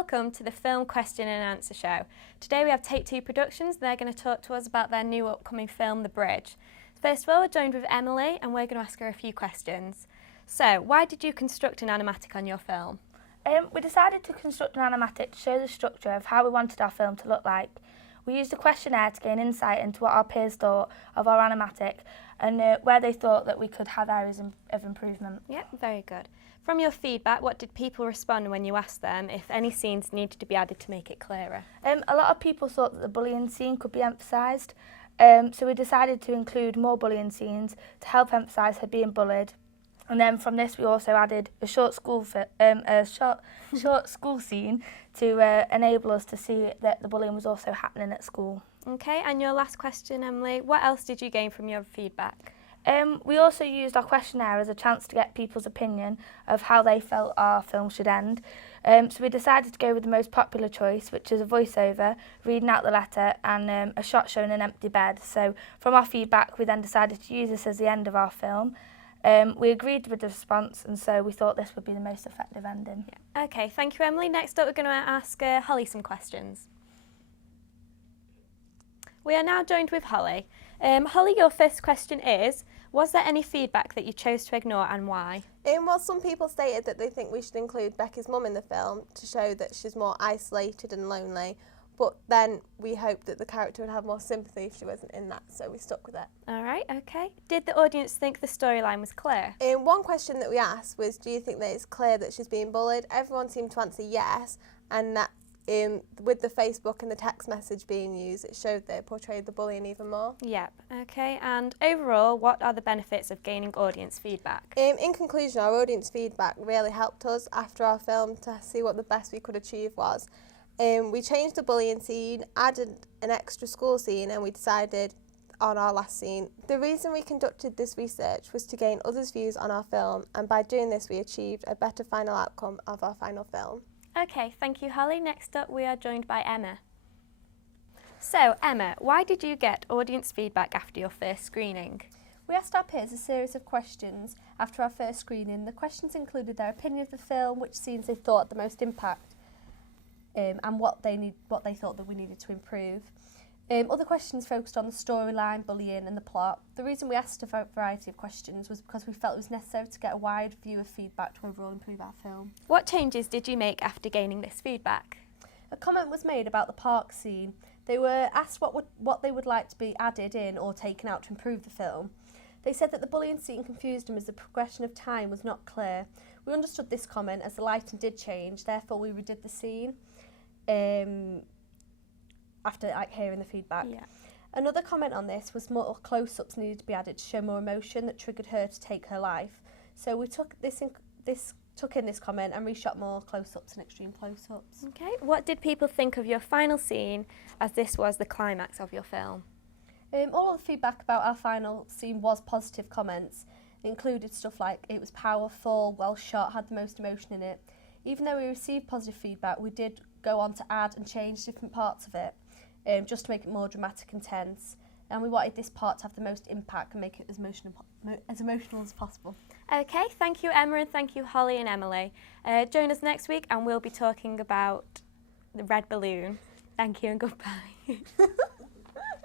welcome to the Film Question and Answer Show. Today we have Take Two Productions. They're going to talk to us about their new upcoming film, The Bridge. First of all, we're joined with Emily and we're going to ask her a few questions. So, why did you construct an animatic on your film? We decided to construct an animatic to show the structure of how we wanted our film to look like. We used a questionnaire to gain insight into what our peers thought of our animatic and where they thought that we could have areas of improvement. Yeah, very good. From your feedback, what did people respond when you asked them if any scenes needed to be added to make it clearer? A lot of people thought that the bullying scene could be emphasised, so we decided to include more bullying scenes to help emphasise her being bullied. And then from this, we also added a short school scene to enable us to see that the bullying was also happening at school. Okay, and your last question, Emily, what else did you gain from your feedback? We also used our questionnaire as a chance to get people's opinion of how they felt our film should end. So we decided to go with the most popular choice, which is a voiceover, reading out the letter, and a shot showing an empty bed. So from our feedback, we then decided to use this as the end of our film. We agreed with the response, and so we thought this would be the most effective ending. Yeah. Okay, thank you, Emily. Next up, we're going to ask Holly some questions. We are now joined with Holly. Holly, your first question is, was there any feedback that you chose to ignore and why? Well, some people stated that they think we should include Becky's mum in the film to show that she's more isolated and lonely, but then we hoped that the character would have more sympathy if she wasn't in that, so we stuck with it. All right, okay. Did the audience think the storyline was clear? One question that we asked was, do you think that it's clear that she's being bullied? Everyone seemed to answer yes, and that with the Facebook and the text message being used, it showed that it portrayed the bullying even more. Yep, okay. And overall, what are the benefits of gaining audience feedback? In conclusion, our audience feedback really helped us after our film to see what the best we could achieve was. We changed the bullying scene, added an extra school scene, and we decided on our last scene. The reason we conducted this research was to gain others' views on our film, and by doing this we achieved a better final outcome of our final film. Okay, thank you, Holly. Next up, we are joined by Emma. So, Emma, why did you get audience feedback after your first screening? We asked our peers a series of questions after our first screening. The questions included their opinion of the film, which scenes they thought had the most impact, and what they thought that we needed to improve. Other questions focused on the storyline, bullying and the plot. The reason we asked a variety of questions was because we felt it was necessary to get a wide view of feedback to overall improve our film. What changes did you make after gaining this feedback? A comment was made about the park scene. They were asked what they would like to be added in or taken out to improve the film. They said that the bullying scene confused them as the progression of time was not clear. We understood this comment as the lighting did change, therefore we redid the scene. After hearing the feedback. Yeah. Another comment on this was more close-ups needed to be added to show more emotion that triggered her to take her life. So we took in this comment and reshot more close-ups and extreme close-ups. Okay, what did people think of your final scene as this was the climax of your film? All of the feedback about our final scene was positive comments. It included stuff like it was powerful, well shot, had the most emotion in it. Even though we received positive feedback, we did go on to add and change different parts of it. Just to make it more dramatic and tense, and we wanted this part to have the most impact and make it as emotional as possible. Okay, thank you, Emma, and thank you, Holly and Emily. Join us next week and we'll be talking about the red balloon. Thank you and goodbye.